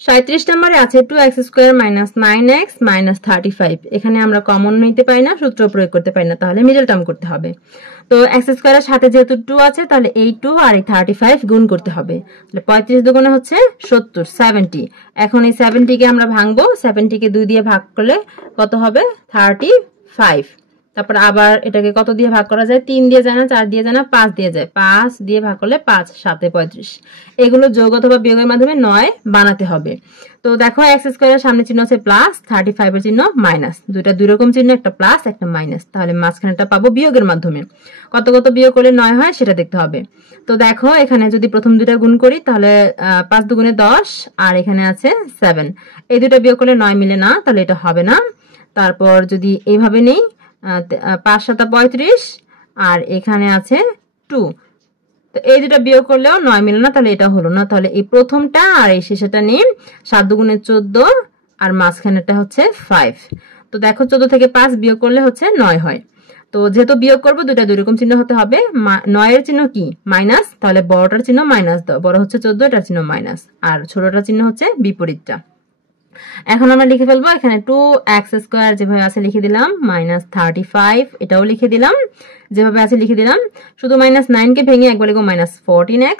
37 নম্বরে আছে 2x square minus 9x minus 35। এখানে আমরা কমন নিতে পারি না, সূত্র প্রয়োগ করতে পারি না, তাহলে মিডল টার্ম করতে হবে। তো x স্কয়ারের সাথে যেহেতু 2 আছে তাহলে এই 2 আর এই 35 গুণ করতে হবে। তাহলে 35 দুগুণে হচ্ছে 70, 70। এখন এই 70 কে আমরা ভাঙবো, 70 কে 2 দিয়ে ভাগ করলে কত হবে? 35। তারপর আবার এটাকে কত দিয়ে ভাগ করা যায়? 3 দিয়ে যায় না, 4 দিয়ে যায় না, 5 দিয়ে যায়। 5 দিয়ে ভাগ করলে 5, 7 এ 35। এগুলো যোগ অথবা বিয়োগের মাধ্যমে 9 বানাতে হবে। তো দেখো এক্স স্কয়ারের সামনে চিহ্ন আছে প্লাস, 35 এর চিহ্ন মাইনাস। দুইটা দুই রকম চিহ্ন, একটা প্লাস একটা মাইনাস। তাহলে মাঝখানেটা পাবো বিয়োগের মাধ্যমে। কত কত বিয়োগ করলে 9 হয় সেটা দেখতে হবে। তো দেখো এখানে যদি প্রথম দুইটা গুণ করি তাহলে 5 দুগুণে 10 আর এখানে আছে 7। এই দুইটা বিয়োগ করলে 9 মিলে না, তাহলে এটা হবে না। তারপর যদি এইভাবে নেই 5 7 35 আর এখানে আছে 2। তো এই দুটা বিয়োগ করলেও 9 মিলে না, তাহলে এটা হলো না। তাহলে এই প্রথমটা আর এই শেষেরটা নিয়ে 7 দুগুণে 14 আর মাঝখানেরটা হচ্ছে 5। তো দেখো 14 থেকে 5 বিয়োগ করলে হচ্ছে 9 হয়। তো যেহেতু বিয়োগ করবো দুটা দুই রকম চিহ্ন হতে হবে। 9 এর চিহ্ন কি? মাইনাস, তাহলে বড়টার চিহ্ন মাইনাস দাও। বড় হচ্ছে 14, এটার চিহ্ন মাইনাস, আর ছোটটার চিহ্ন হচ্ছে বিপরীতটা। এখন আমরা লিখে ফেলবো এখানে 2x স্কয়ার যেভাবে আছে লিখে দিলাম, মাইনাস 35 এটাও লিখে দিলাম, যেভাবে আছে লিখে দিলাম। শুধু মাইনাস 9 কে ভেঙে একবার লিখবো মাইনাস 14x,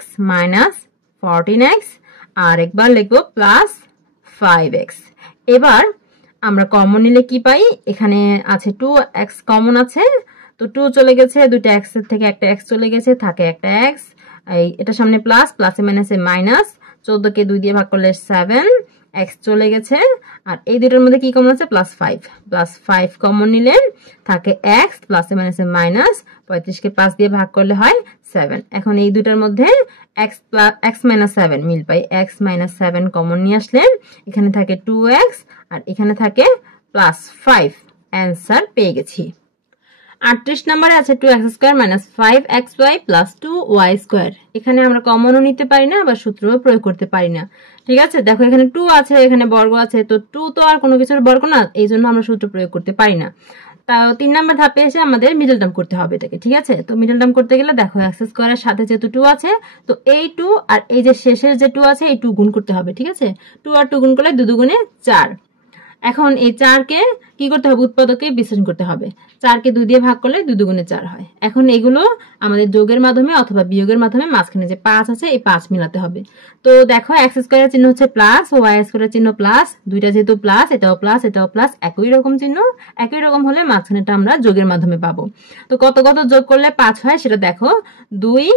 আর একবার লিখবো প্লাস 5x। এবার আমরা কমন নিলে কি পাই? এখানে আছে 2x কমন আছে, তো 2 চলে গেছে, দুইটা x এর থেকে একটা x চলে গেছে, থাকে একটা x। এটা সামনে প্লাস, প্লাসে মাইনাসে মাইনাস। 14 কে 2 দিয়ে ভাগ করলে 7, x চলে গেছে। আর এই দুটোর মধ্যে কি কমন আছে? প্লাস 5। প্লাস 5 কমন নিলে থাকে x, প্লাসে মাইনাসে মাইনাস। 35 কে 5 দিয়ে ভাগ করলে হয় 7। এখন এই দুটার মধ্যে x মাইনাস 7 মিল পাই। x মাইনাস 7 কমন নিয়ে আসলে এখানে থাকে 2x আর এখানে থাকে প্লাস 5। অ্যান্সার পেয়ে গেছি। 38 নম্বরে আছে 2x square minus 5xy plus 2y square. এখানে আমরা কমনও নিতে পারি না, আবার সূত্রও প্রয়োগ করতে পারি না। ঠিক আছে, দেখো এখানে 2 আছে, এখানে বর্গ আছে, তো 2 তো আর কোনো কিছুর বর্গ না, এই জন্য আমরা সূত্র প্রয়োগ করতে পারি না। তাও 3 নম্বর ধাপে এসে আমাদের মিডল টার্ম করতে হবে এটাকে। ঠিক আছে, তো মিডল টার্ম করতে গেলে দেখো x স্কয়ারের সাথে যেহেতু 2 আছে, তো এই 2 আর এই যে শেষের যে 2 আছে এই 2 গুণ করতে হবে। ঠিক আছে, 2 আর 2 গুণ করলে 2 দুগুণে 4। এখন এই 4 কে কি করতে হবে? উৎপাদকে বিশ্লেষণ করতে হবে। 4 কে 2 দিয়ে ভাগ করলে 2 দুগুণে 4 হয়। এখন এগুলো আমাদের যোগের মাধ্যমে অথবা বিয়োগের মাধ্যমে মাঝখানে যে 5 আছে এই 5 মিলাতে হবে। তো দেখো x স্কয়ারের চিহ্ন হচ্ছে প্লাস, y স্কয়ারের চিহ্ন প্লাস, দুইটা যেহেতু প্লাস, এটাও প্লাস এটাও প্লাস, একই রকম চিহ্ন, একই রকম হলে মাঝখানেটা আমরা যোগের মাধ্যমে পাবো। তো কত কত যোগ করলে 5 হয় সেটা দেখো। 2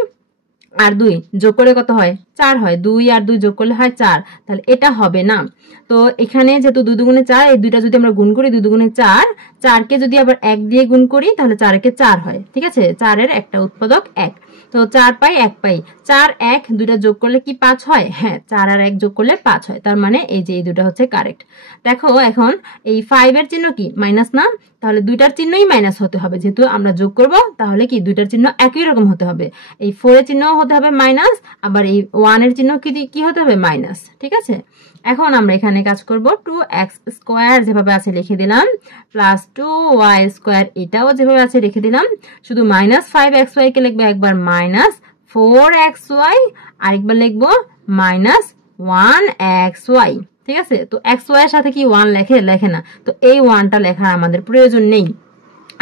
আর 2 যোগ করে কত হয়? 4 হয়। 2 আর 2 যোগ করলে হয় 4, তাহলে এটা হবে না। তো এখানে যেহেতু 2 দুগুণে 4, এই দুইটা যদি আমরা গুণ করি 2 দুগুণে 4, 4 কে যদি আবার 1 দিয়ে গুণ করি তাহলে 4 একে 4 হয়। ঠিক আছে, 4 এর একটা উৎপাদক 1, তো 4 পাই 1 পাই। 4 1 দুইটা যোগ করলে কি 5 হয়? হ্যাঁ, 4 আর 1 যোগ করলে 5 হয়। তার মানে এই যে এই দুটো হচ্ছে কারেক্ট। দেখো এখন এই 5 এর চিহ্ন কি? মাইনাস না, তাহলে দুইটার চিহ্নই মাইনাস হতে হবে। যেহেতু আমরা যোগ করব তাহলে কি দুইটার চিহ্ন একই রকম হতে হবে। এই 4 এর চিহ্ন হতে হবে মাইনাস, আবার এই 1 এর চিহ্ন কি হতে হবে? মাইনাস। ঠিক আছে, এখন আমরা এখানে কাজ করব। 2x স্কয়ার যেভাবে আছে লিখে দিলাম, প্লাস 2y স্কয়ার এটাও যেভাবে আছে লিখে দিলাম। শুধু মাইনাস 5xy কে লিখবো একবার মাইনাস 4xy, আরেকবার লিখবো মাইনাস 1xy। ঠিক আছে, তো xy এর সাথে কি 1 লেখে না, তো এই 1টা লেখার আমাদের প্রয়োজন নেই।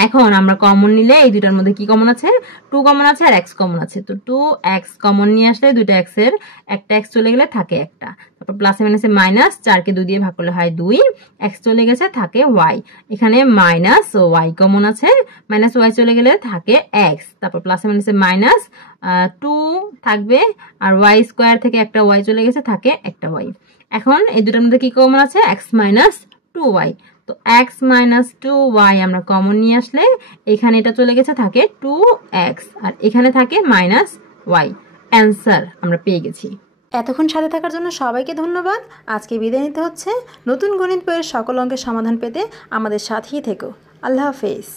এখন আমরা কমন নিলে এই দুটার মধ্যে কি কমন আছে? 2 কমন আছে আর x কমন আছে। তো 2x কমন নিয়ে আসলে দুইটা x এর একটা x চলে গেলে থাকে একটা, তারপর প্লাসে মাইনাসে মাইনাস, 4 কে 2 দিয়ে ভাগ করলে হয় 2, x চলে গেছে থাকে y। এখানে মাইনাস y কমন আছে, মাইনাস y চলে গেলে থাকে x, তারপর প্লাসে মাইনাসে মাইনাস 2 থাকবে, আর y স্কয়ার থেকে একটা y চলে গেছে থাকে একটা y। এখন এই দুটার মধ্যে কি কমন আছে? x minus 2y। তো x মাইনাস 2y আমরা কমন নিয়ে আসলে এখানে এটা চলে গেছে থাকে 2x, আর এখানে থাকে মাইনাস y। অ্যান্সার আমরা পেয়ে গেছি। এতক্ষণ সাথে থাকার জন্য সবাইকে ধন্যবাদ। আজকে বিদায় নিতে হচ্ছে। নতুন গণিত বইয়ের সকল অঙ্কের সমাধান পেতে আমাদের সাথেই থেকো। আল্লাহ হাফেজ।